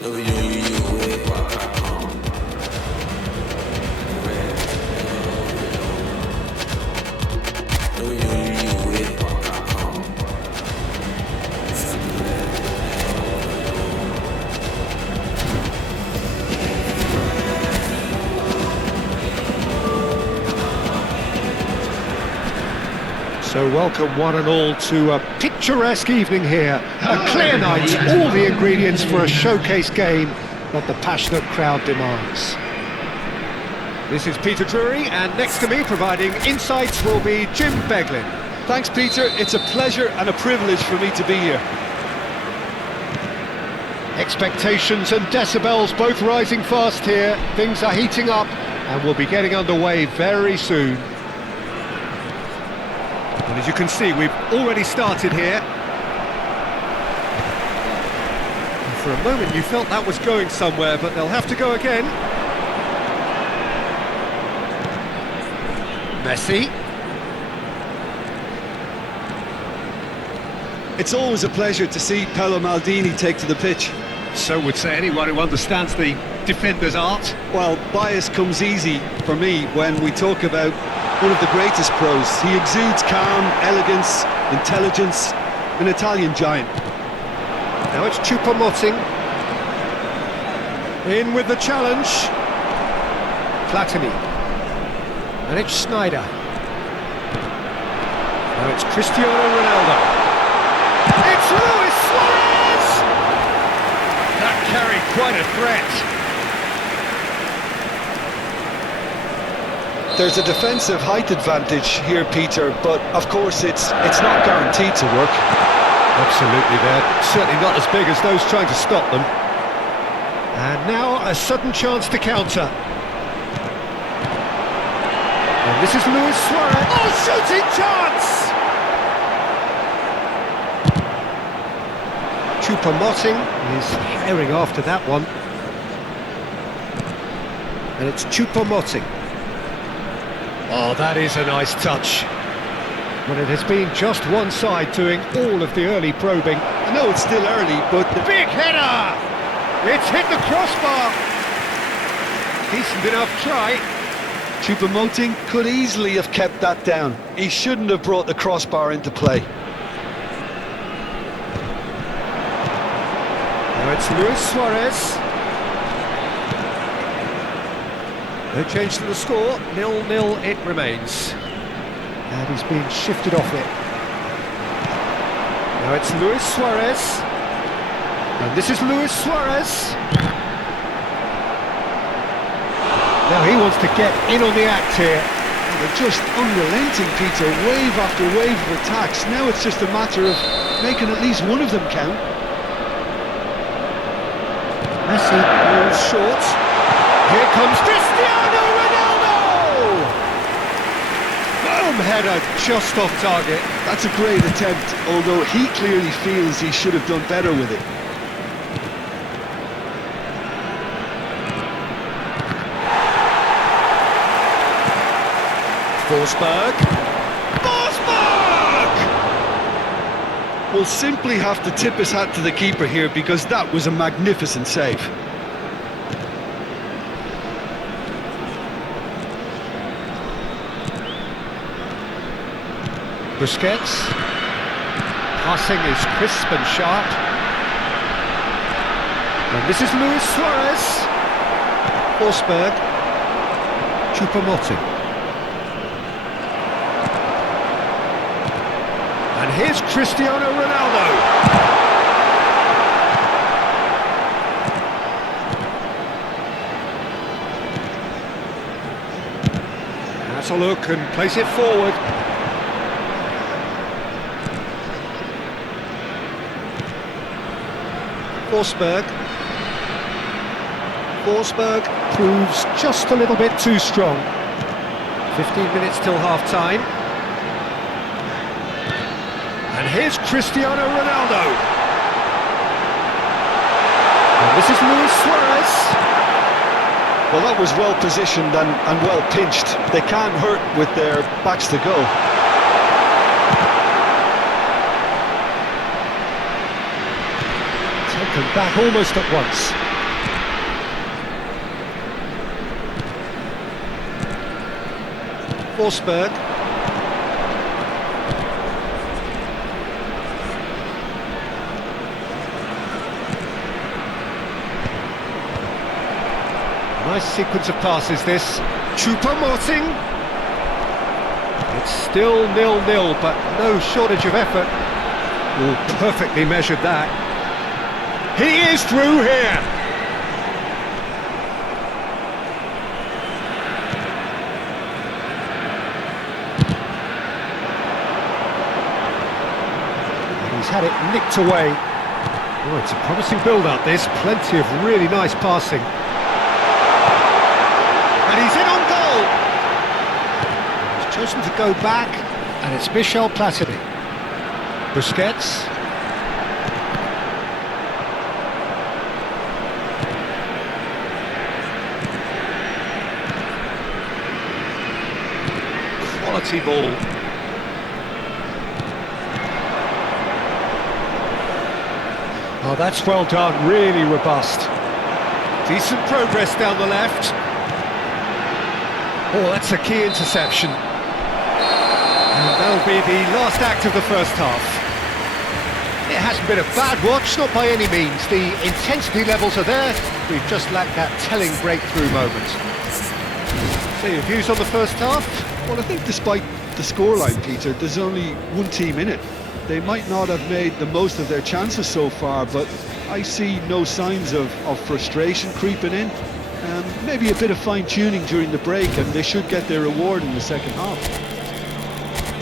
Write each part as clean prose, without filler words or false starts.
So welcome one and all to a picturesque evening here. A clear night, all the ingredients for a showcase game that the passionate crowd demands. This is Peter Drury, and next to me providing insights will be Jim Beglin. Thanks, Peter. It's a pleasure and a privilege for me to be here. Expectations and decibels both rising fast here. Things are heating up and we'll be getting underway very soon. And as you can see, we've already started here. And for a moment you felt that was going somewhere, but they'll have to go again. Messi. It's always a pleasure to see Paolo Maldini take to the pitch. So would say anyone who understands the defender's art. Well, bias comes easy for me when we talk about one of the greatest pros. He exudes calm, elegance, intelligence, an Italian giant. Now it's Choupo-Moting. In with the challenge. Platini. And it's Sneijder. Now it's Cristiano Ronaldo. It's Luis Suarez! That carried quite a threat. There's a defensive height advantage here, Peter, but of course it's not guaranteed to work. Absolutely, they're certainly not as big as those trying to stop them. And now a sudden chance to counter. And this is Luis Suarez. Oh, shooting chance! Choupo-Moting is herring after that one. And it's Choupo-Moting. Oh, that is a nice touch. Well, it has been just one side doing all of the early probing. I know it's still early, but the big header! It's hit the crossbar. Decent enough try. Choupo-Moting could easily have kept that down. He shouldn't have brought the crossbar into play. Now it's Luis Suarez. No change to the score, 0-0 it remains. And he's being shifted off it. Now it's Luis Suarez. And this is Luis Suarez. Now he wants to get in on the act here. They're just unrelenting, Peter. Wave after wave of attacks. Now it's just a matter of making at least one of them count. Messi goes short. Here comes Cristiano Ronaldo! Boom, header just off target. That's a great attempt, although he clearly feels he should have done better with it. Forsberg! We'll simply have to tip his hat to the keeper here because that was a magnificent save. Busquets. Passing is crisp and sharp. And this is Luis Suarez. Forsberg. Choupo-Moting. And here's Cristiano Ronaldo. That's a look and place it forward. Forsberg. Forsberg proves just a little bit too strong. 15 minutes till half-time. And here's Cristiano Ronaldo. And this is Luis Suarez. Well, that was well positioned and well pinched. They can't hurt with their backs to goal. Taken back almost at once. Forsberg. Nice sequence of passes this. Choupo-Moting. It's still 0-0, but no shortage of effort. Oh, perfectly measured that. He is through here. And he's had it nicked away. Oh, it's a promising build-up this. Plenty of really nice passing. And he's in on goal. He's chosen to go back, and it's Michel Platini. Busquets. Quality ball. Oh, that's well done, really robust. Decent progress down the left. Oh, that's a key interception. And that'll be the last act of the first half. It hasn't been a bad watch, not by any means. The intensity levels are there. We've just lacked that telling breakthrough moment. So your views on the first half? Well, I think despite the scoreline, Peter, there's only one team in it. They might not have made the most of their chances so far, but I see no signs of frustration creeping in. Maybe a bit of fine-tuning during the break, and they should get their reward in the second half.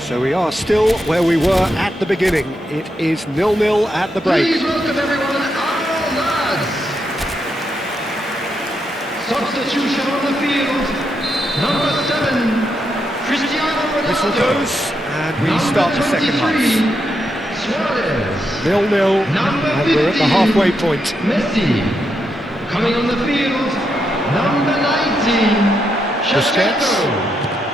So we are still where we were at the beginning. It is 0-0 at the break. Please welcome everyone, our lads. Substitution on the field, number 7, Cristiano Ronaldo. Whistle goes, and we start the second half. Suarez. 0-0, and we're at the halfway point. Messi. Coming on the field, number 19, Busquets.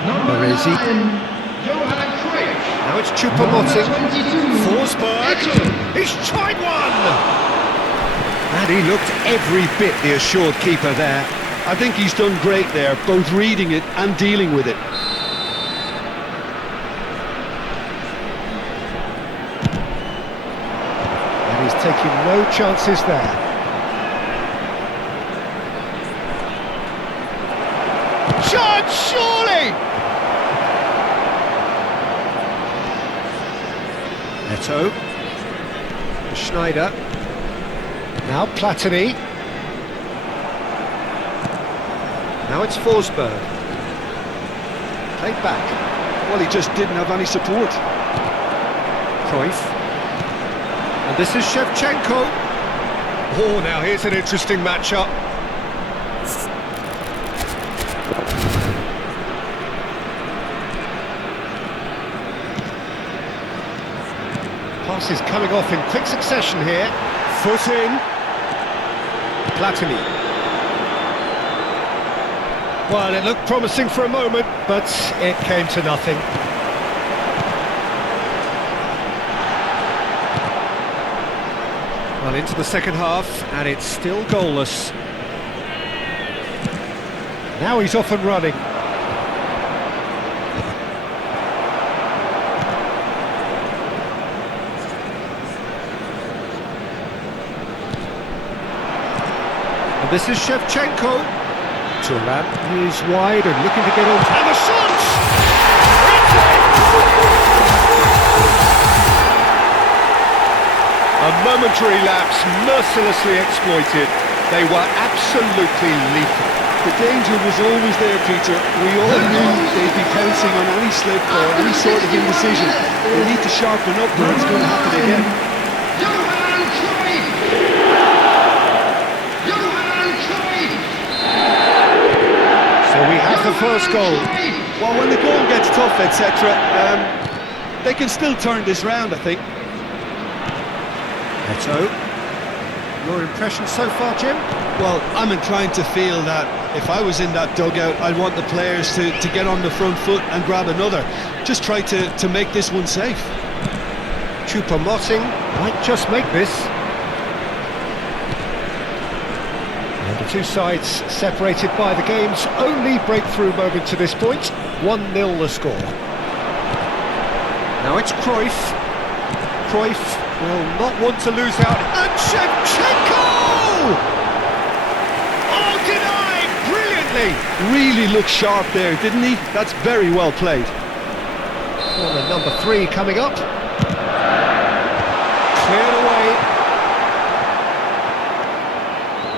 Number Baresi. 9, Johan Cruyff. Now it's Choupo-Moting. Number 22, Forsberg. He's tried one! And he looked every bit the assured keeper there. I think he's done great there, both reading it and dealing with it. And he's taking no chances there. Shot, surely! Neto. Schneider. Now Platini. Now it's Forsberg. Played back. Well, he just didn't have any support. Cruyff. And this is Shevchenko. Oh, now here's an interesting matchup. Pass is coming off in quick succession here. Foot in. Platini. Well, it looked promising for a moment, but it came to nothing. Well, into the second half, and it's still goalless. Now he's off and running. And this is Shevchenko. Thuram is wide and looking to get on. And the shot! A momentary lapse, mercilessly exploited. They were absolutely lethal. The danger was always there, Peter. We all knew they'd be pouncing on any slip or any sort of indecision. They need to sharpen up or it's going to happen again. Johan Cruyff. Johan Cruyff. So we have the first goal. Well, when the goal gets tough, etc., they can still turn this round, I think. Neto. Your impression so far, Jim? Well, I'm inclined to feel that if I was in that dugout, I'd want the players to get on the front foot and grab another. Just try to make this one safe. Choupo-Moting might just make this. And the two sides separated by the game's only breakthrough moment to this point. 1-0 the score. Now it's Cruyff. Cruyff will not want to lose out. And Shevchenko! Oh, denied brilliantly! Really looked sharp there, didn't he? That's very well played. Corner number 3 coming up. Cleared away.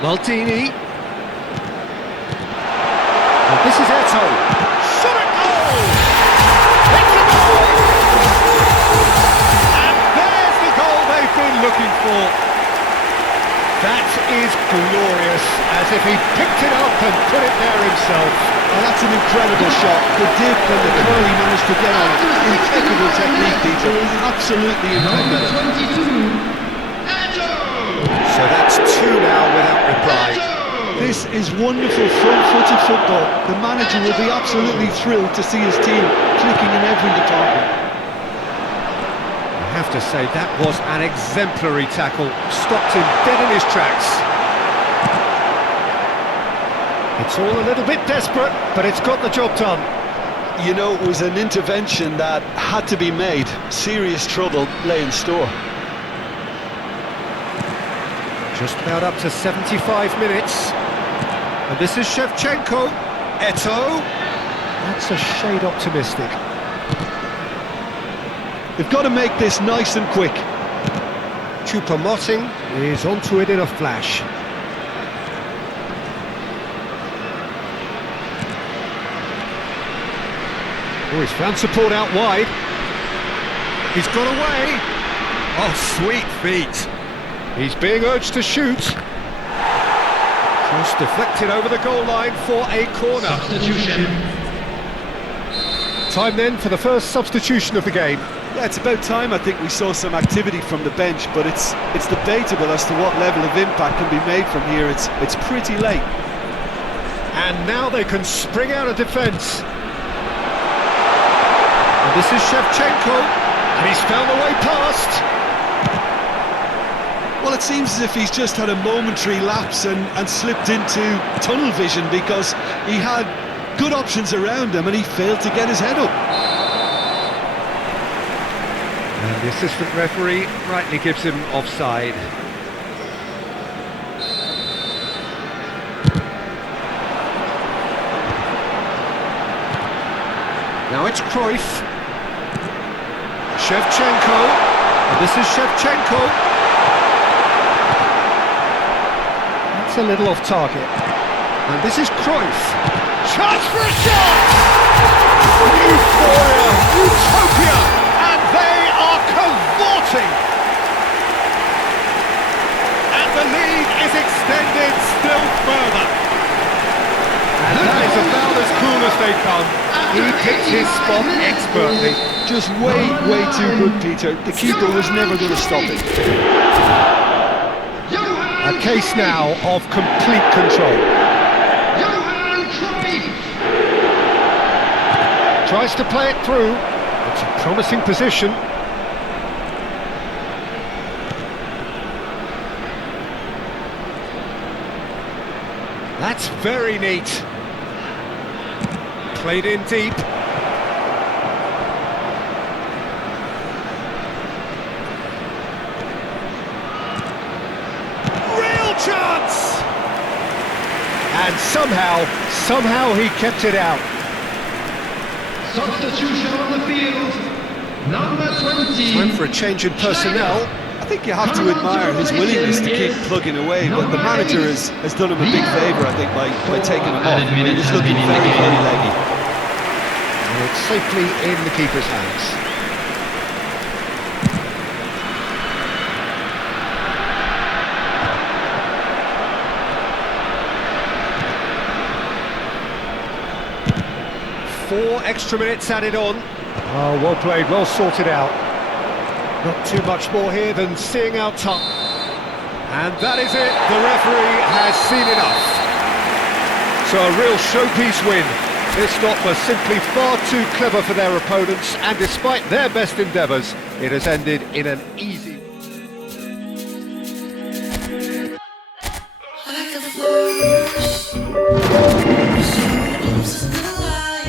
Maldini. And this is Eto'o. Shot at goal! It's a goal! And there's the goal they've been looking for. That is glorious, as if he picked it up and put it there himself. Oh, that's an incredible shot. The dip and the curl he managed to get on it. Impeccable technique, Peter. Absolutely impeccable. So that's 2 now without reply. This is wonderful front-footed football. The manager will be absolutely thrilled to see his team clicking in every department. I have to say, that was an exemplary tackle. Stopped him dead in his tracks. It's all a little bit desperate, but it's got the job done. You know, it was an intervention that had to be made. Serious trouble lay in store. Just about up to 75 minutes. And this is Shevchenko. Eto'o. That's a shade optimistic. They've got to make this nice and quick. Choupo-Moting is onto it in a flash. Oh, he's found support out wide. He's got away. Oh, sweet feet. He's being urged to shoot. Just deflected over the goal line for a corner. Substitution. Time then for the first substitution of the game. Yeah, it's about time I think we saw some activity from the bench, but it's debatable as to what level of impact can be made from here. It's pretty late. And now they can spring out of defence. And this is Shevchenko, and he's found the way past. Well, it seems as if he's just had a momentary lapse and slipped into tunnel vision, because he had good options around him and he failed to get his head up. And the assistant referee rightly gives him offside. Now it's Cruyff. Shevchenko. And this is Shevchenko. That's a little off target. And this is Cruyff. Chance for a shot! Euphoria! Utopia! And they are cavorting! And the lead is extended still further. And that is about as cool as they come. He picked his spot expertly. Just way too good, Peter. The keeper was never going to stop it. A case now of complete control. Tries to play it through. It's a promising position. That's very neat. Played in deep. Real chance! And somehow he kept it out. Substitution on the field. Number 20. Time for a change in personnel. I think you have to admire his willingness to keep plugging away, but the manager has done him a big favour, I think, by taking him off. He was looking very leggy. And it's safely in the keeper's hands. Four extra minutes added on. Oh, well played, well sorted out. Not too much more here than seeing out top. And that is it, the referee has seen enough. So a real showpiece win. This lot were simply far too clever for their opponents, and despite their best endeavours, it has ended in an easy... Like a force.